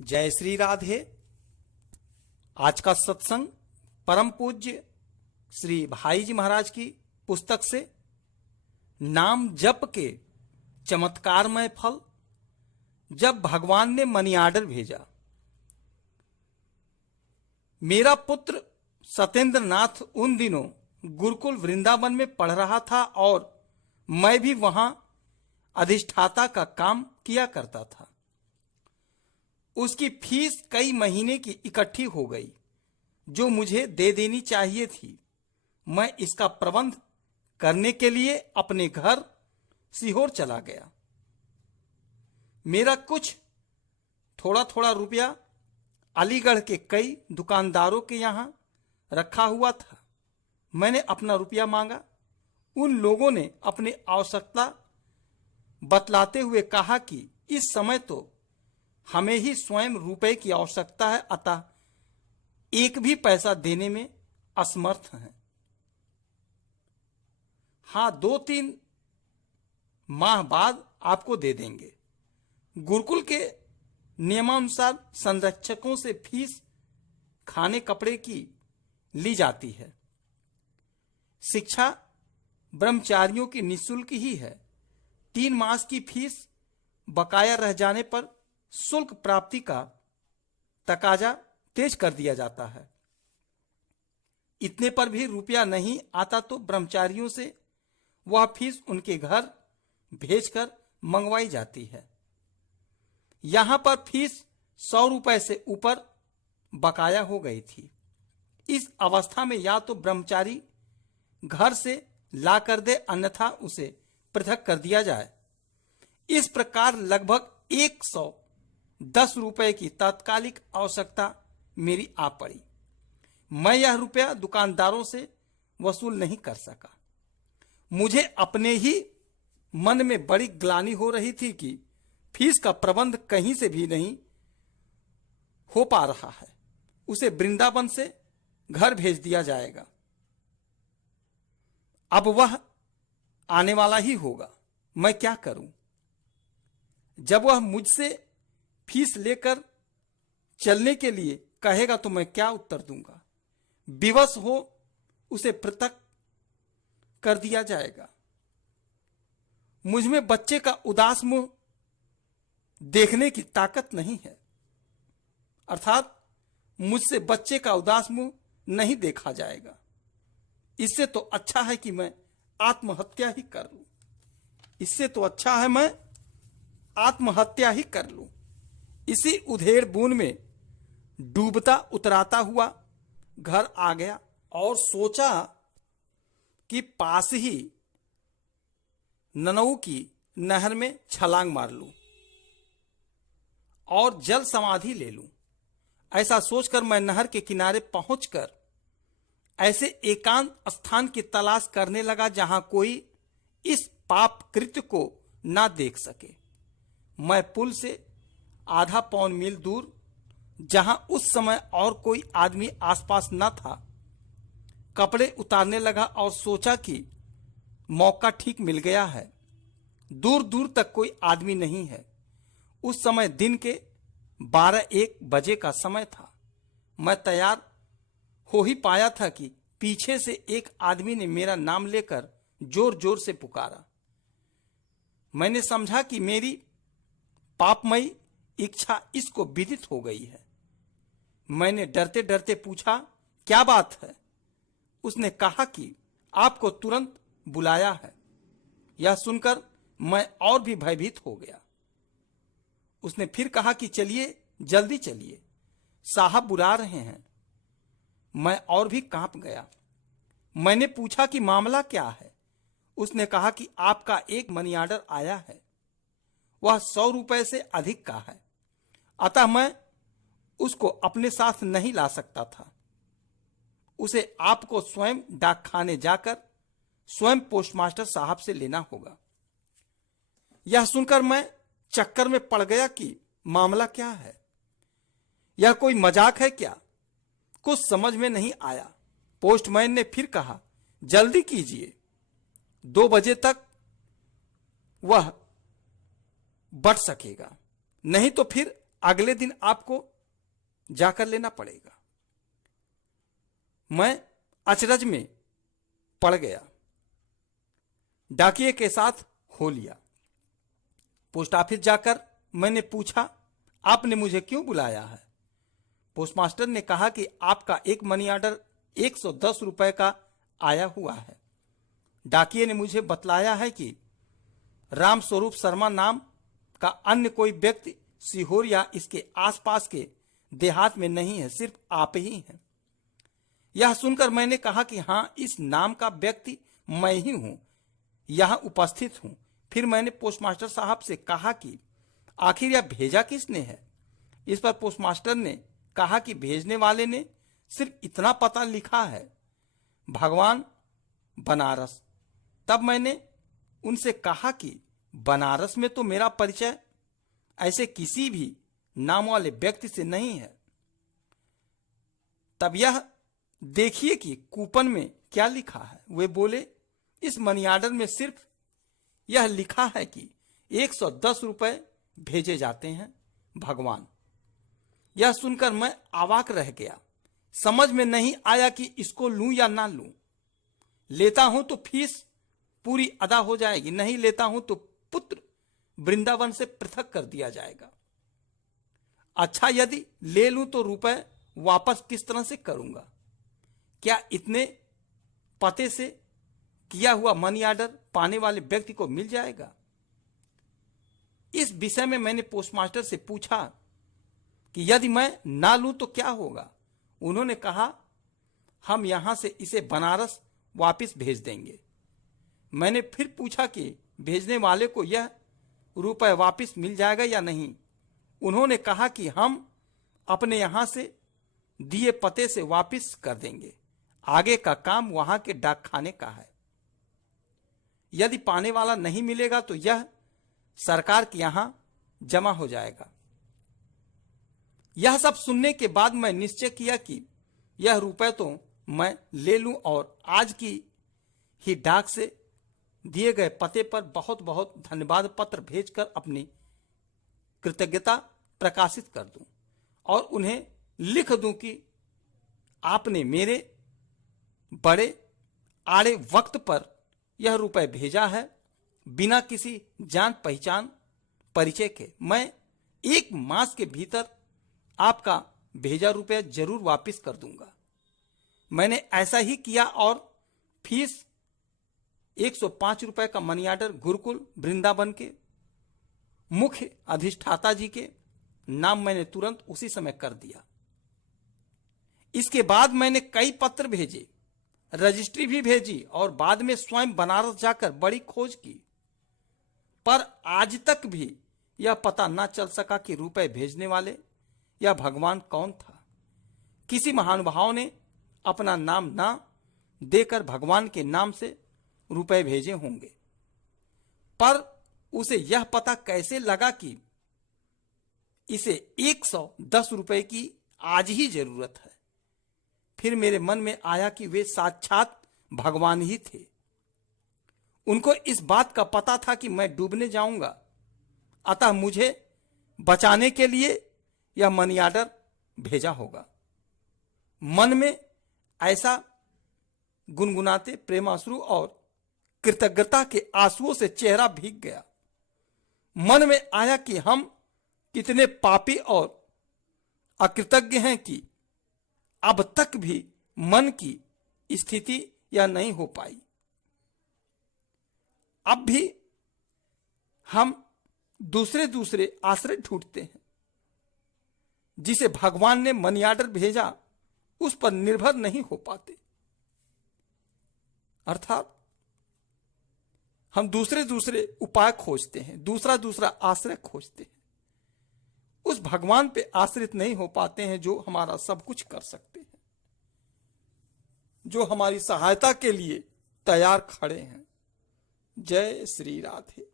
जय श्री राधे। आज का सत्संग परम पूज्य श्री भाई जी महाराज की पुस्तक से नाम जप के चमत्कारमय फल, जब भगवान ने मनी आर्डर भेजा। मेरा पुत्र सत्येंद्र नाथ उन दिनों गुरुकुल वृंदावन में पढ़ रहा था और मैं भी वहां अधिष्ठाता का काम किया करता था। उसकी फीस कई महीने की इकट्ठी हो गई जो मुझे दे देनी चाहिए थी। मैं इसका प्रबंध करने के लिए अपने घर सीहोर चला गया। मेरा कुछ थोड़ा थोड़ा रुपया अलीगढ़ के कई दुकानदारों के यहां रखा हुआ था। मैंने अपना रुपया मांगा। उन लोगों ने अपनी आवश्यकता बतलाते हुए कहा कि इस समय तो हमें ही स्वयं रुपए की आवश्यकता है, अतः एक भी पैसा देने में असमर्थ हैं। हाँ, 2-3 माह बाद आपको दे देंगे। गुरुकुल के नियमानुसार संरक्षकों से फीस खाने कपड़े की ली जाती है। शिक्षा ब्रह्मचारियों की निःशुल्क ही है। 3 मास की फीस बकाया रह जाने पर शुल्क प्राप्ति का तकाजा तेज कर दिया जाता है। इतने पर भी रुपया नहीं आता तो ब्रह्मचारियों से वह फीस उनके घर भेजकर मंगवाई जाती है। यहां पर फीस 100 रुपए से ऊपर बकाया हो गई थी। इस अवस्था में या तो ब्रह्मचारी घर से ला कर दे, अन्यथा उसे पृथक कर दिया जाए। इस प्रकार लगभग 110 रुपए की तात्कालिक आवश्यकता मेरी आ पड़ी। मैं यह रुपया दुकानदारों से वसूल नहीं कर सका। मुझे अपने ही मन में बड़ी ग्लानि हो रही थी कि फीस का प्रबंध कहीं से भी नहीं हो पा रहा है। उसे वृंदावन से घर भेज दिया जाएगा। अब वह आने वाला ही होगा। मैं क्या करूं? जब वह मुझसे फीस लेकर चलने के लिए कहेगा तो मैं क्या उत्तर दूंगा? विवश हो उसे पृथक कर दिया जाएगा। मुझ में बच्चे का उदास मुंह देखने की ताकत नहीं है, अर्थात मुझसे बच्चे का उदास मुंह नहीं देखा जाएगा। इससे तो अच्छा है कि मैं आत्महत्या ही कर लूं। इससे तो अच्छा है मैं आत्महत्या ही कर लूं। इसी उधेड़ बून में डूबता उतराता हुआ घर आ गया और सोचा कि पास ही ननऊ की नहर में छलांग मार लूं और जल समाधि ले लूं। ऐसा सोचकर मैं नहर के किनारे पहुंचकर ऐसे एकांत स्थान की तलाश करने लगा जहां कोई इस पाप कृत्य को ना देख सके। मैं पुल से आधा पौन मील दूर, जहां उस समय और कोई आदमी आसपास न था, कपड़े उतारने लगा और सोचा कि मौका ठीक मिल गया है। दूर दूर तक कोई आदमी नहीं है। उस समय दिन के 12-1 बजे का समय था। मैं तैयार हो ही पाया था कि पीछे से एक आदमी ने मेरा नाम लेकर जोर जोर से पुकारा। मैंने समझा कि मेरी पापमयी इच्छा इसको विदित हो गई है। मैंने डरते डरते पूछा, क्या बात है? उसने कहा कि आपको तुरंत बुलाया है। यह सुनकर मैं और भी भयभीत हो गया। उसने फिर कहा कि चलिए, जल्दी चलिए, साहब बुला रहे हैं। मैं और भी कांप गया। मैंने पूछा कि मामला क्या है? उसने कहा कि आपका एक मनी आर्डर आया है। वह 100 रुपए से अधिक का है, अतः मैं उसको अपने साथ नहीं ला सकता था। उसे आपको स्वयं डाकखाने जाकर स्वयं पोस्टमास्टर साहब से लेना होगा। यह सुनकर मैं चक्कर में पड़ गया कि मामला क्या है। यह कोई मजाक है क्या? कुछ समझ में नहीं आया। पोस्टमैन ने फिर कहा, जल्दी कीजिए, 2 बजे तक वह बढ़ सकेगा, नहीं तो फिर अगले दिन आपको जाकर लेना पड़ेगा। मैं अचरज में पड़ गया, डाकिये के साथ हो लिया। पोस्ट ऑफिस जाकर मैंने पूछा, आपने मुझे क्यों बुलाया है? पोस्टमास्टर ने कहा कि आपका एक मनी ऑर्डर 110 रुपए का आया हुआ है। डाकिये ने मुझे बतलाया है कि राम स्वरूप शर्मा नाम का अन्य कोई व्यक्ति सीहोर या इसके आसपास के देहात में नहीं है, सिर्फ आप ही हैं। यह सुनकर मैंने कहा कि हां, इस नाम का व्यक्ति मैं ही हूं, यहां उपस्थित हूं। फिर मैंने पोस्टमास्टर साहब से कहा कि आखिर यह भेजा किसने है? इस पर पोस्टमास्टर ने कहा कि भेजने वाले ने सिर्फ इतना पता लिखा है, भगवान, बनारस। तब मैंने उनसे कहा कि बनारस में तो मेरा परिचय ऐसे किसी भी नाम वाले व्यक्ति से नहीं है। तब यह देखिए कि कूपन में क्या लिखा है। वे बोले, इस मनी ऑर्डर में सिर्फ यह लिखा है कि 110 रुपए भेजे जाते हैं, भगवान। यह सुनकर मैं अवाक रह गया। समझ में नहीं आया कि इसको लूं या ना लूं। लेता हूं तो फीस पूरी अदा हो जाएगी, नहीं लेता हूं तो पुत्र वृंदावन से पृथक कर दिया जाएगा। अच्छा, यदि ले लूं तो रुपए वापस किस तरह से करूंगा? क्या इतने पते से किया हुआ मनी ऑर्डर पाने वाले व्यक्ति को मिल जाएगा? इस विषय में मैंने पोस्टमास्टर से पूछा कि यदि मैं ना लूं तो क्या होगा? उन्होंने कहा, हम यहां से इसे बनारस वापस भेज देंगे। मैंने फिर पूछा कि भेजने वाले को यह रुपए वापस मिल जाएगा या नहीं? उन्होंने कहा कि हम अपने यहां से दिए पते से वापस कर देंगे, आगे का काम वहां के डाकखाने का है। यदि पाने वाला नहीं मिलेगा तो यह सरकार के यहां जमा हो जाएगा। यह सब सुनने के बाद मैं निश्चय किया कि यह रुपए तो मैं ले लूं और आज की ही डाक से दिए गए पते पर बहुत बहुत धन्यवाद पत्र भेजकर अपनी कृतज्ञता प्रकाशित कर दूं और उन्हें लिख दूं कि आपने मेरे बड़े आड़े वक्त पर यह रुपए भेजा है, बिना किसी जान पहचान परिचय के। मैं 1 मास के भीतर आपका भेजा रुपया जरूर वापस कर दूंगा। मैंने ऐसा ही किया और फीस 105 रुपए का मनी ऑर्डर गुरुकुल वृंदावन के मुख्य अधिष्ठाता जी के नाम मैंने तुरंत उसी समय कर दिया। इसके बाद मैंने कई पत्र भेजे, रजिस्ट्री भी भेजी और बाद में स्वयं बनारस जाकर बड़ी खोज की, पर आज तक भी यह पता न चल सका कि रुपए भेजने वाले या भगवान कौन था। किसी महानुभाव ने अपना नाम ना देकर भगवान के नाम से रुपए भेजे होंगे, पर उसे यह पता कैसे लगा कि इसे 110 रुपए की आज ही जरूरत है। फिर मेरे मन में आया कि वे साक्षात भगवान ही थे। उनको इस बात का पता था कि मैं डूबने जाऊंगा, अतः मुझे बचाने के लिए यह मनी ऑर्डर भेजा होगा। मन में ऐसा गुनगुनाते प्रेमाश्रु और कृतज्ञता के आंसुओं से चेहरा भीग गया। मन में आया कि हम कितने पापी और अकृतज्ञ हैं कि अब तक भी मन की स्थिति यह नहीं हो पाई। अब भी हम दूसरे आश्रय ढूंढते हैं। जिसे भगवान ने मनी ऑर्डर भेजा उस पर निर्भर नहीं हो पाते, अर्थात हम दूसरे उपाय खोजते हैं, दूसरा आश्रय खोजते हैं। उस भगवान पे आश्रित नहीं हो पाते हैं जो हमारा सब कुछ कर सकते हैं, जो हमारी सहायता के लिए तैयार खड़े हैं। जय श्री राधे।